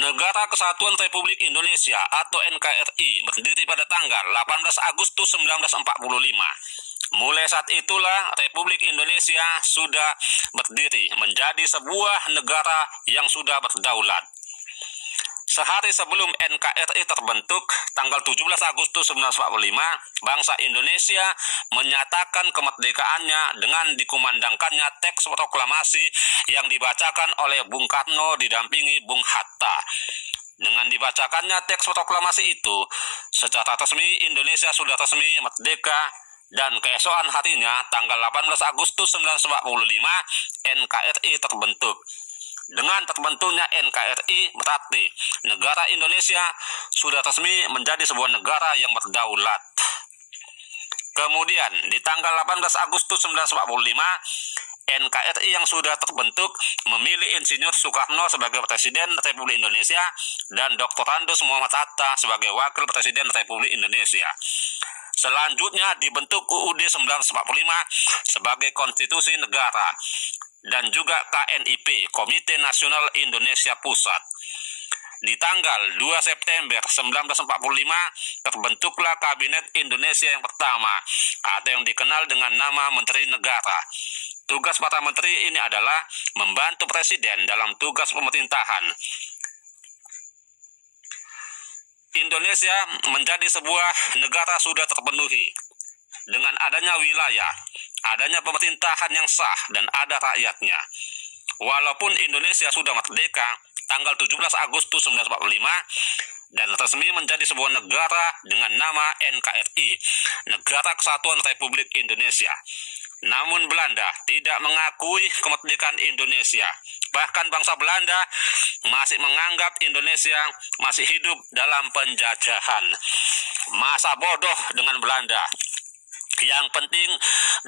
Negara Kesatuan Republik Indonesia atau NKRI berdiri pada tanggal 18 Agustus 1945. Mulai saat itulah Republik Indonesia sudah berdiri menjadi sebuah negara yang sudah berdaulat. Sehari sebelum NKRI terbentuk, tanggal 17 Agustus 1945, bangsa Indonesia menyatakan kemerdekaannya dengan dikumandangkannya teks proklamasi yang dibacakan oleh Bung Karno didampingi Bung Hatta. Dengan dibacakannya teks proklamasi itu, secara resmi Indonesia sudah resmi merdeka, dan keesokan harinya, tanggal 18 Agustus 1945, NKRI terbentuk. Dengan terbentuknya NKRI berarti negara Indonesia sudah resmi menjadi sebuah negara yang berdaulat. Kemudian di tanggal 18 Agustus 1945, NKRI yang sudah terbentuk memilih Insinyur Soekarno sebagai Presiden Republik Indonesia dan Dr. Andos Muhammad Hatta sebagai Wakil Presiden Republik Indonesia. Selanjutnya dibentuk UUD 1945 sebagai konstitusi negara dan juga KNIP, Komite Nasional Indonesia Pusat. Di tanggal 2 September 1945 terbentuklah Kabinet Indonesia yang pertama atau yang dikenal dengan nama Menteri Negara. Tugas para menteri ini adalah membantu Presiden dalam tugas pemerintahan. Indonesia menjadi sebuah negara sudah terpenuhi dengan adanya wilayah, adanya pemerintahan yang sah, dan ada rakyatnya. Walaupun Indonesia sudah merdeka tanggal 17 Agustus 1945 dan resmi menjadi sebuah negara dengan nama NKRI, Negara Kesatuan Republik Indonesia. Namun Belanda tidak mengakui kemerdekaan Indonesia. Bahkan bangsa Belanda masih menganggap Indonesia masih hidup dalam penjajahan. Masa bodoh dengan Belanda. Yang penting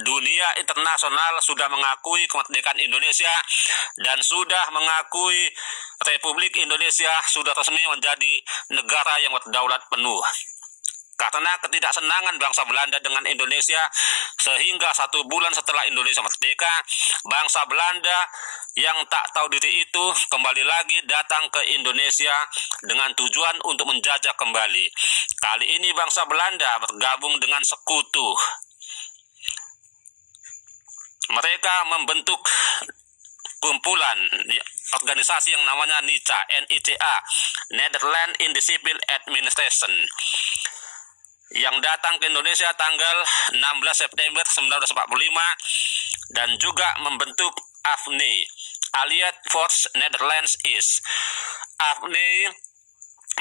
dunia internasional sudah mengakui kemerdekaan Indonesia dan sudah mengakui Republik Indonesia sudah resmi menjadi negara yang berdaulat penuh. Karena ketidaksenangan bangsa Belanda dengan Indonesia, sehingga 1 bulan setelah Indonesia merdeka, bangsa Belanda yang tak tahu diri itu kembali lagi datang ke Indonesia dengan tujuan untuk menjajah kembali. Kali ini bangsa Belanda bergabung dengan sekutu. Mereka membentuk kumpulan organisasi yang namanya NICA, NICA, Netherlands Independent Administration, yang datang ke Indonesia tanggal 16 September 1945 dan juga membentuk AFNI, Allied Force Netherlands East. AFNI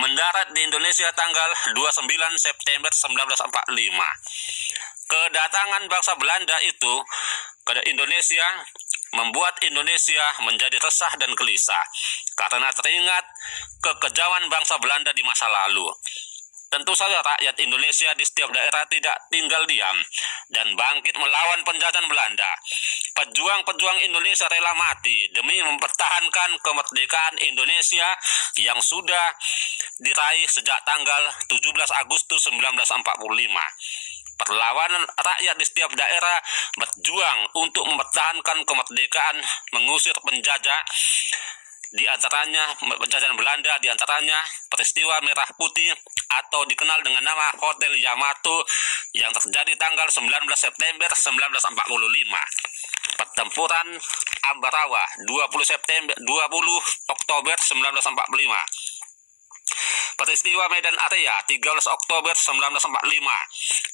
mendarat di Indonesia tanggal 29 September 1945. Kedatangan bangsa Belanda itu ke Indonesia membuat Indonesia menjadi resah dan gelisah karena teringat kekejaman bangsa Belanda di masa lalu. Tentu saja rakyat Indonesia di setiap daerah tidak tinggal diam dan bangkit melawan penjajahan Belanda. Pejuang-pejuang Indonesia rela mati demi mempertahankan kemerdekaan Indonesia yang sudah diraih sejak tanggal 17 Agustus 1945. Perlawanan rakyat di setiap daerah berjuang untuk mempertahankan kemerdekaan, mengusir penjajah, di antaranya penjajahan Belanda, di antaranya peristiwa Merah Putih atau dikenal dengan nama Hotel Yamato yang terjadi tanggal 19 September 1945. Pertempuran Ambarawa 20 Oktober 1945. Peristiwa Medan Area 13 Oktober 1945,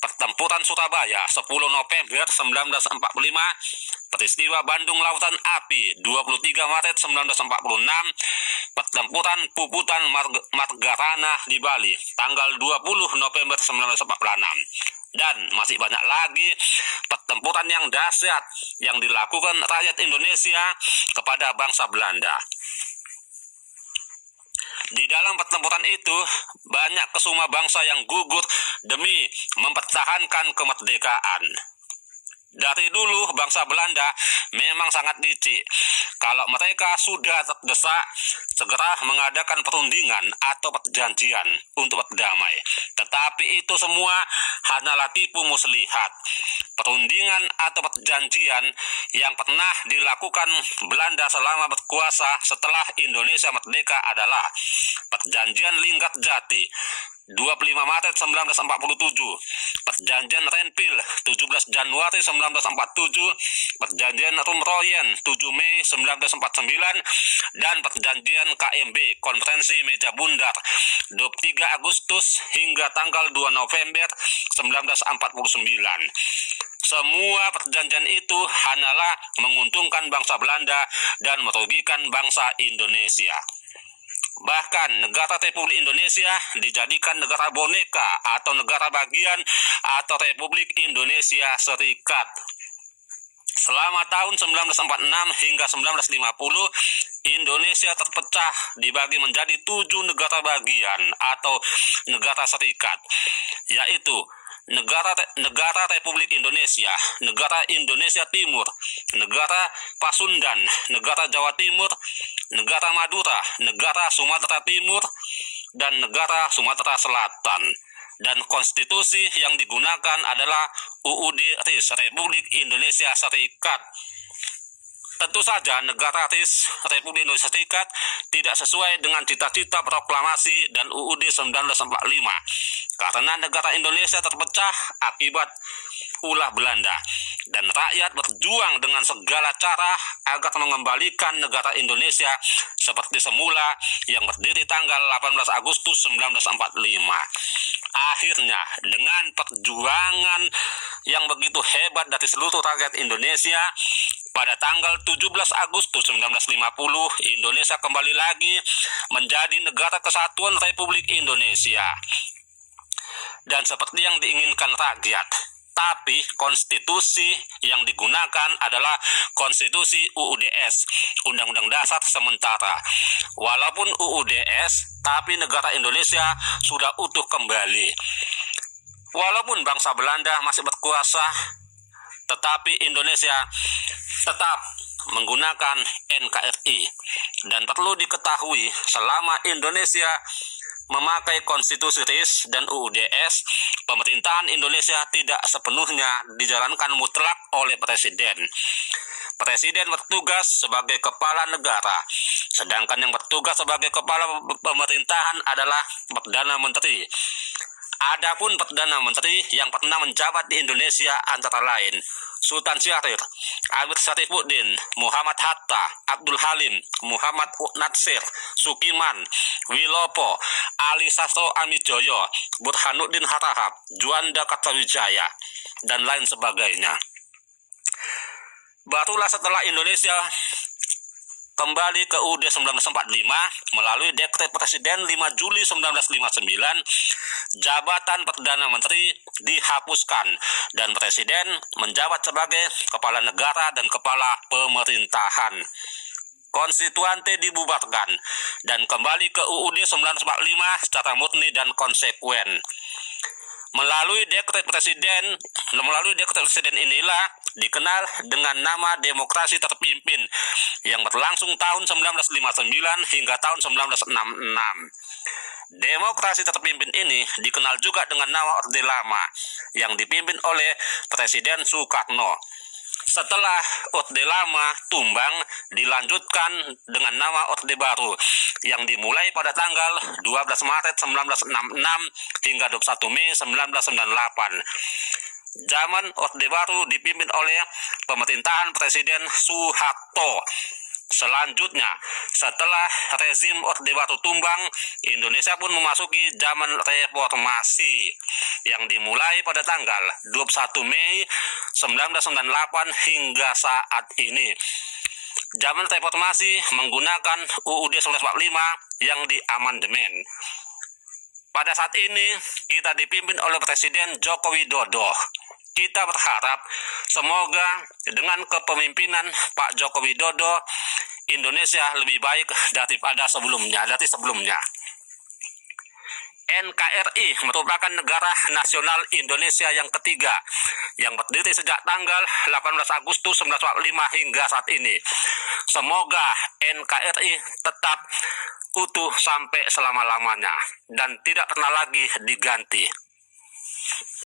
Pertempuran Surabaya 10 November 1945, peristiwa Bandung Lautan Api 23 Maret 1946, Pertempuran Puputan Margarana di Bali tanggal 20 November 1946. Dan masih banyak lagi pertempuran yang dahsyat yang dilakukan rakyat Indonesia kepada bangsa Belanda. Di dalam pertempuran itu, banyak kesuma bangsa yang gugur demi mempertahankan kemerdekaan. Dari dulu bangsa Belanda memang sangat licik. Kalau mereka sudah terdesak, segera mengadakan perundingan atau perjanjian untuk berdamai. Tetapi itu semua hanyalah tipu muslihat. Perundingan atau perjanjian yang pernah dilakukan Belanda selama berkuasa setelah Indonesia merdeka adalah Perjanjian Linggarjati 25 Maret 1947, Perjanjian Renville 17 Januari 1947, Perjanjian Rumroyen 7 Mei 1949, dan Perjanjian KMB Konferensi Meja Bundar 23 Agustus hingga tanggal 2 November 1949. Semua perjanjian itu hanyalah menguntungkan bangsa Belanda dan merugikan bangsa Indonesia. Bahkan negara Republik Indonesia dijadikan negara boneka atau negara bagian atau Republik Indonesia Serikat. Selama tahun 1946 hingga 1950, Indonesia terpecah dibagi menjadi 7 negara bagian atau negara serikat, yaitu negara Republik Indonesia, negara Indonesia Timur, negara Pasundan, negara Jawa Timur, negara Madura, negara Sumatera Timur, dan negara Sumatera Selatan. Dan konstitusi yang digunakan adalah UUD RIS, Republik Indonesia Serikat. Tentu saja negara RIS Republik Indonesia Serikat tidak sesuai dengan cita-cita proklamasi dan UUD 1945 karena negara Indonesia terpecah akibat ulah Belanda dan rakyat berjuang dengan segala cara agar mengembalikan negara Indonesia seperti semula yang berdiri tanggal 18 Agustus 1945. Akhirnya dengan perjuangan yang begitu hebat dari seluruh rakyat Indonesia, pada tanggal 17 Agustus 1950, Indonesia kembali lagi menjadi negara kesatuan Republik Indonesia. Dan seperti yang diinginkan rakyat, tapi konstitusi yang digunakan adalah konstitusi UUDS, Undang-Undang Dasar Sementara. Walaupun UUDS, tapi negara Indonesia sudah utuh kembali. Walaupun bangsa Belanda masih berkuasa, tetapi Indonesia tetap menggunakan NKRI. Dan perlu diketahui, selama Indonesia memakai konstitusi RIS dan UUDS, pemerintahan Indonesia tidak sepenuhnya dijalankan mutlak oleh presiden. Presiden bertugas sebagai kepala negara, sedangkan yang bertugas sebagai kepala pemerintahan adalah Perdana Menteri. Adapun Perdana Menteri yang pernah menjabat di Indonesia antara lain Sultan Syahrir, Amir Syarifuddin, Muhammad Hatta, Abdul Halim, Muhammad Natsir, Sukiman, Wilopo, Ali Sastro Amijoyo, Burhanuddin Harahap, Juanda Kartawijaya, dan lain sebagainya. Barulah setelah Indonesia kembali ke UUD 1945 melalui Dekret Presiden 5 Juli 1959, jabatan Perdana Menteri dihapuskan dan Presiden menjabat sebagai Kepala Negara dan Kepala Pemerintahan. Konstituante dibubarkan dan kembali ke UUD 1945 secara murni dan konsekuen. Melalui dekret presiden inilah dikenal dengan nama demokrasi terpimpin yang berlangsung tahun 1959 hingga tahun 1966. Demokrasi terpimpin ini dikenal juga dengan nama Orde Lama yang dipimpin oleh Presiden Soekarno. Setelah Orde Lama tumbang, dilanjutkan dengan nama Orde Baru yang dimulai pada tanggal 12 Maret 1966 hingga 21 Mei 1998. Zaman Orde Baru dipimpin oleh pemerintahan Presiden Soeharto. Selanjutnya, setelah rezim Orde Baru tumbang, Indonesia pun memasuki zaman reformasi yang dimulai pada tanggal 21 Mei 1998 hingga saat ini. Zaman reformasi menggunakan UUD 1945 yang diamandemen. Pada saat ini, kita dipimpin oleh Presiden Joko Widodo. Kita berharap semoga dengan kepemimpinan Pak Joko Widodo, Indonesia lebih baik daripada sebelumnya. NKRI merupakan negara nasional Indonesia yang ketiga yang berdiri sejak tanggal 18 Agustus 1945 hingga saat ini. Semoga NKRI tetap utuh sampai selama-lamanya dan tidak pernah lagi diganti.